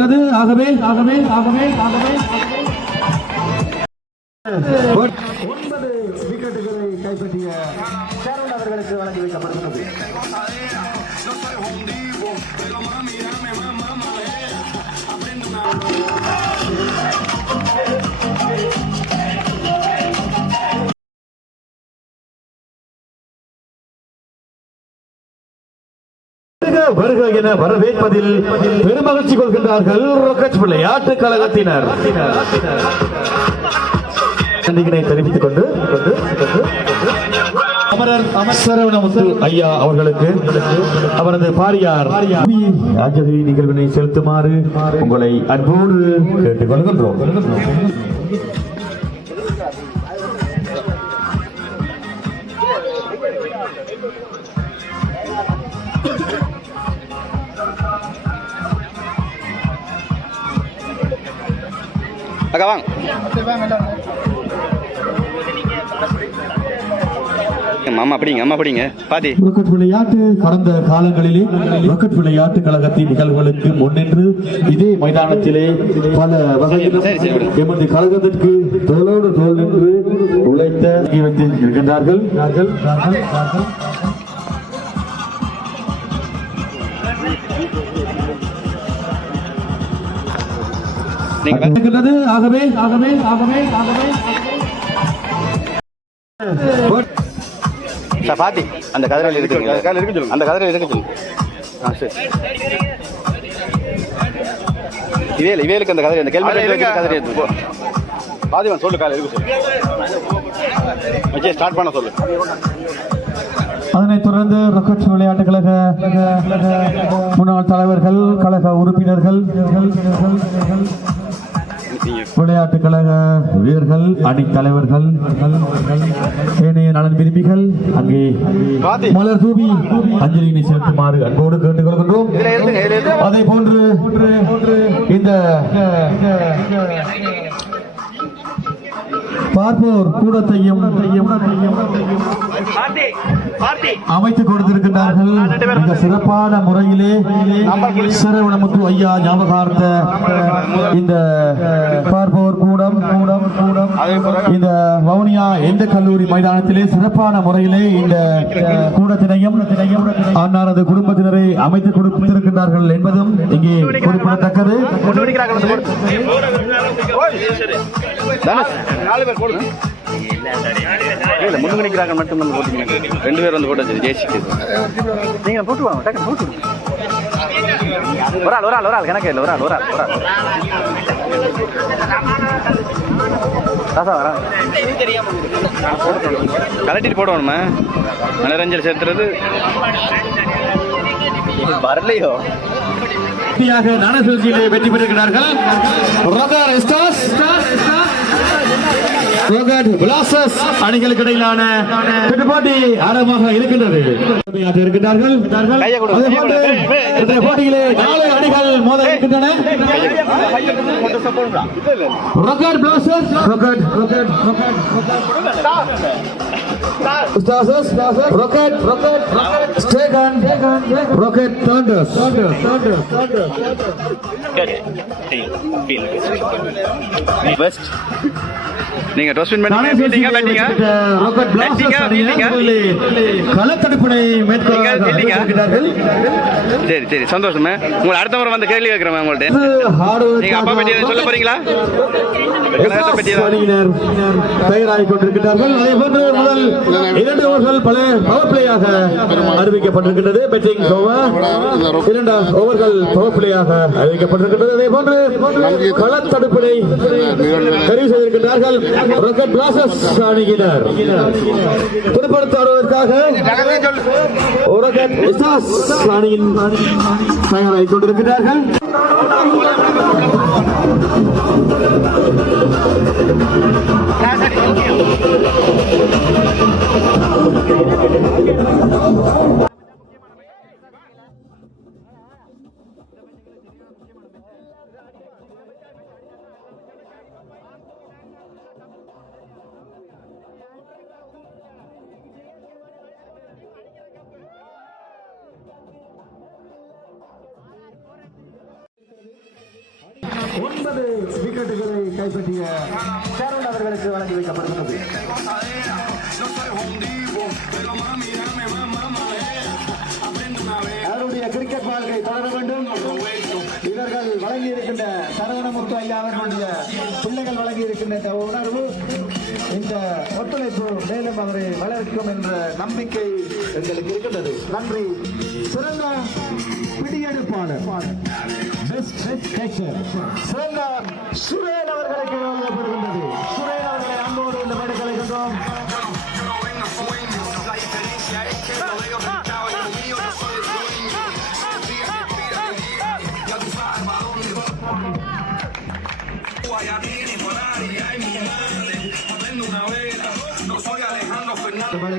இருக்கின்றது. ஆகவே ஆகவே ஆகவே ஆகவே 9 விக்கெட்டுகளை கைப்பற்றிய ஷாரோன் அவர்களுக்கு வழங்கி வைக்கப்படுகிறது. வருக என வரவேற்பதில் பெருமகிழ்ச்சி கொள்கின்றார்கள் ராக்கெட் விளையாட்டு கழகத்தினர். நன்றிகளை தெரிவித்துக் கொண்டு அமரர் சரவணமுத்து ஐயா அவர்களுக்கு அவரது பாரியார் அஞ்சலி நிகழ்வினை செலுத்துமாறு உங்களை அன்போடு கேட்டுக் கொள்கின்றோம். அக்கா வாங்க. அம்மா அப்படிங்க பாதி ராக்கெட் விளையாட்டு கடந்த காலங்களிலே ராக்கெட் விளையாட்டு கழகத்தின் நிகழ்வுகளுக்கு முன்னின்று இதே மைதானத்திலே பல வகையில் எமது கழகத்திற்கு தோளோடு தோல் நின்று உழைத்த இருக்கின்றார்கள். ஆகவே ஆகவே ஆகவே ஆகவே பாத்தி அந்த கதிரையில் இருக்கு, அந்த கதிரையில் இருக்கு. இவேலுக்கு அந்த கதிரை, அந்த கேள்வி கதிரை பாதிவன் சொல்லு, காலை இருக்கு சொல்லு, ஸ்டார்ட் பண்ண சொல்லு. அதனைத் தொடர்ந்து ராக்கெட் விளையாட்டு கழக முன்னாள் தலைவர்கள், கழக உறுப்பினர்கள், விளையாட்டு கழக வீரர்கள், அணி தலைவர்கள், ஏனைய நலன் விரும்பிகள் அங்கே மலர் தூவி அஞ்சலியினை செலுத்துமாறு அன்போடு கேட்டுக் கொள்கின்றோம். அதே போன்று இந்த பார்ப்போர் கூடத்தையும் அமைத்துக் கொடுத்திருக்கின்றார்கள். மிக சிறப்பான முறையிலே சரவணமுத்து ஐயா ஞாபகார்த்த இந்த பார்ப்போர் கூடம் இந்த வவுனியா எந்த கல்லூரி மைதானத்திலே சிறப்பான முறையிலே இந்த கூடத்தினையும் அன்னாரது குடும்பத்தினரை அமைத்துக் கொடுத்திருக்கின்றார்கள் என்பதும் இங்கே குறிப்பிடத்தக்கது. முன்னு நிற்கிறாங்க மட்டும் வந்து போட்டீங்க, 2 பேர் வந்து போட்டு ஜெயிச்சுட்டு நீங்க போட்டு வாங்க, டக்கு போட்டு ஒரு ஆள் கணக்கு இல்லை, ஒரு ஆள் கலட்டிட்டு போடுவோம். மனரஞ்சல் சேர்த்துறது வரலையோ நாணசுழற்சியிலே வெற்றி பெற்றிருக்கிறார்கள். அணிகளுக்கு இடையிலான போட்டி ஆரம்பமாக இருக்கின்றது. போட்டியிலே 4 அணிகள் மோத இருக்கின்றன. நீங்க டோஸ்பின் பண்ணி மீட்டிங்க பேட்டிங்க ராக்கெட் பிளாஸ்டர்ஸ் களத்தடுப்பனை மேற்கொள்கிறார்கள். சரி சந்தோஷமே. உங்க அடுத்த முறை வந்து கேள்வி கேட்கிறேன் உங்கள்ட்ட. நீங்க அப்பா பத்தி சொல்ல போறீங்களா? கழகத்தை பத்தி தயாராகி கொண்டிருக்கிறார்கள். அதே போன்று முதல் 2 ஓவர்கள் பல பவர் பிளேயாக அறிவிக்கப்பட்டிருக்கிறது. பேட்டிங் ஓவர் 2 ஓவர்கள் பவர் பிளேயாக அறிவிக்கப்பட்டிருக்கிறது. அதே போன்று களத்தடுப்பனை தெரிவு செய்திருக்கிறார்கள் ராக்கெட் பிளாஸ்டர்ஸ் அணியினர். துடுப்படுத்த ராக்கெட் ஸ்டார்ஸ் அணியின் தயாராகி கொண்டிருக்கிறார்கள். 9 விக்கெட்டுகளை கைப்பற்றிய ஷாரோன் அவர்களுக்கு வழங்கி வைக்கப்படுகிறது. அவருடைய கிரிக்கெட் வாழ்க்கை தொடர வேண்டும். இவர்கள் வழங்கி இருக்கின்ற சரவணமுத்து ஐயா அவர்களுடைய பிள்ளைகள் வழங்கி இருக்கின்ற இந்த உணர்வு, இந்த ஒத்துழைப்பு மேலும் அவரை வளர்க்கும் என்ற நம்பிக்கை எங்களுக்கு இருக்கின்றது. நன்றி. சிறந்த பிடியெடுப்பாளர் சிறந்த சுரேன் அவர்களுக்கு வழங்கப்படுகின்றது. சுரேன் அவர்களை அன்போடு இந்த மேடை கலைக்கின்றோம்.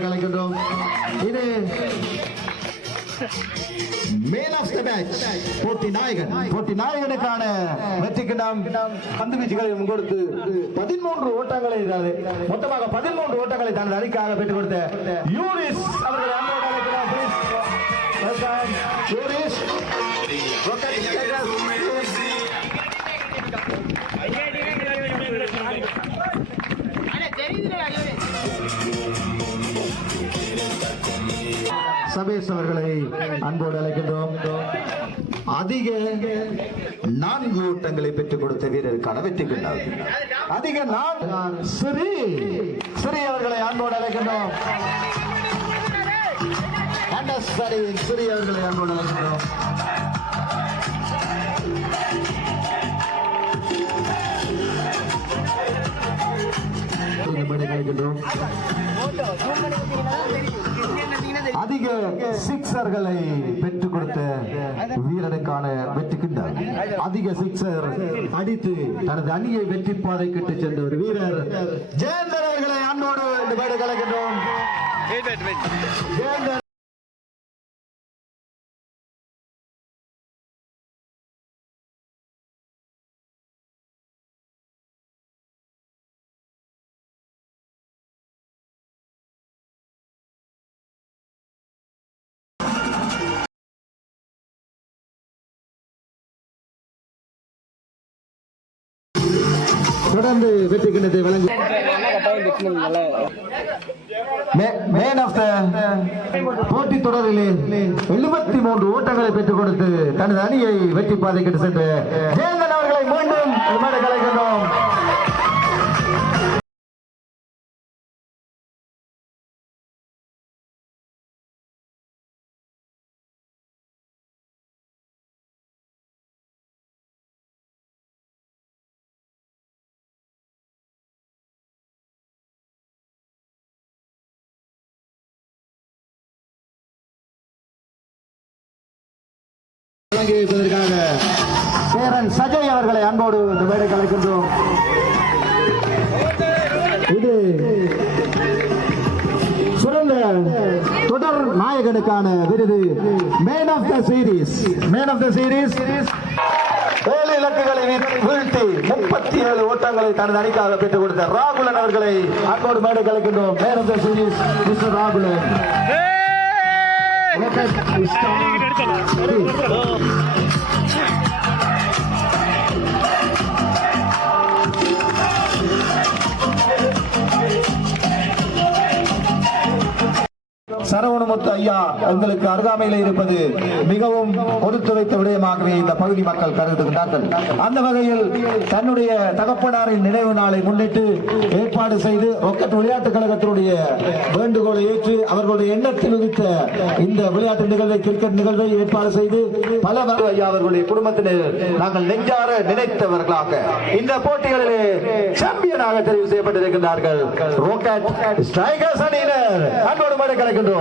கலைக்கின்றோம். இது மேன் ஆஃப் த மேட்ச் போட்டி நாயகனுக்கான வெற்றிக்கு நாம் பந்து வீச்சுகளை கொடுத்து 13 ஓட்டங்களை, மொத்தமாக 13 ஓட்டங்களை தனது அணிக்காக பெற்றுக் கொடுத்த யூரிஸ் அவர்களை அன்போடு அழைக்கிறோம். யூரிஸ் சபேஷ் அவர்களை அன்போடு அழைக்கின்றோம். அதிக 4 ஓட்டங்களை பெற்றுக் கொடுத்த வீரருக்கான வெற்றி பெற்றார். அதிக ஸ்ரீ அவர்களை அன்போடு அழைக்கின்றோம். ஸ்ரீ அவர்களை அன்போடு அழைக்கின்றோம். அதிக சிக்ஸர்களை பெற்றுக் கொடுத்த வீரருக்கான வெற்றிக்கின்றார். அதிக சிக்ஸர் அடித்து தனது அணியை வெற்றி பாதை கிட்டு சென்ற ஒரு வீரர் ஜெயந்தர் அவர்களை அன்போடு இந்த மேடை கலைக்கின்றோம். ஜெயந்தர் தொடர்ந்து வெற்றி கிண்ணத்தை வழங்கி மேன் ஆஃப் த போட்டி தொடரிலே 73 ஓட்டங்களை பெற்றுக் கொடுத்து தனது அணியை வெற்றி பாதைக்கு சென்று ஜெயந்தன் அவர்களை மீண்டும் கலைக்கின்றோம். வழங்கியதற்காக சேரன் சஜய் அவர்களை அன்போடு இந்த மேடை கலைக்கின்றோம். இது சிறந்த தொடர் நாயகனுக்கான விருது மேன் ஆஃப் த சீரீஸ். 7 இலக்குகளை வீழ்த்தி 37 ஓட்டங்களை தனது அணிக்காக பெற்றுக் கொடுத்த ராகுலன் அவர்களை அன்போடு மேடை கலைக்கின்றோம். Man of the series mister Rahulan. Saravanamuthu ஐயா எங்களுக்கு அருகாமையில் இருப்பது மிகவும் ஒதுத்துரைத்த விடயமாகவே இந்த பகுதி மக்கள் கருதுகின்றார்கள். அந்த வகையில் தன்னுடைய தகப்பனாரின் நினைவு நாளை முன்னிட்டு ஏற்பாடு செய்து ராக்கெட் விளையாட்டுக் கழகத்தினுடைய வேண்டுகோளை ஏற்று அவர்களுடைய எண்ணத்தில் உதித்த இந்த விளையாட்டு நிகழ்வை, கிரிக்கெட் நிகழ்வை ஏற்பாடு செய்து பல ஐயா அவர்களுடைய குடும்பத்தினர் நாங்கள் நெஞ்சார நினைத்தவர்களாக இந்த போட்டிகளிலே சாம்பியனாக தெரிவு செய்யப்பட்டிருக்கின்றார்கள். ராக்கெட் ஸ்ட்ரைக்கர்ஸ் அணியினர் அன்போடு மேடை கலைக்கின்றோம்.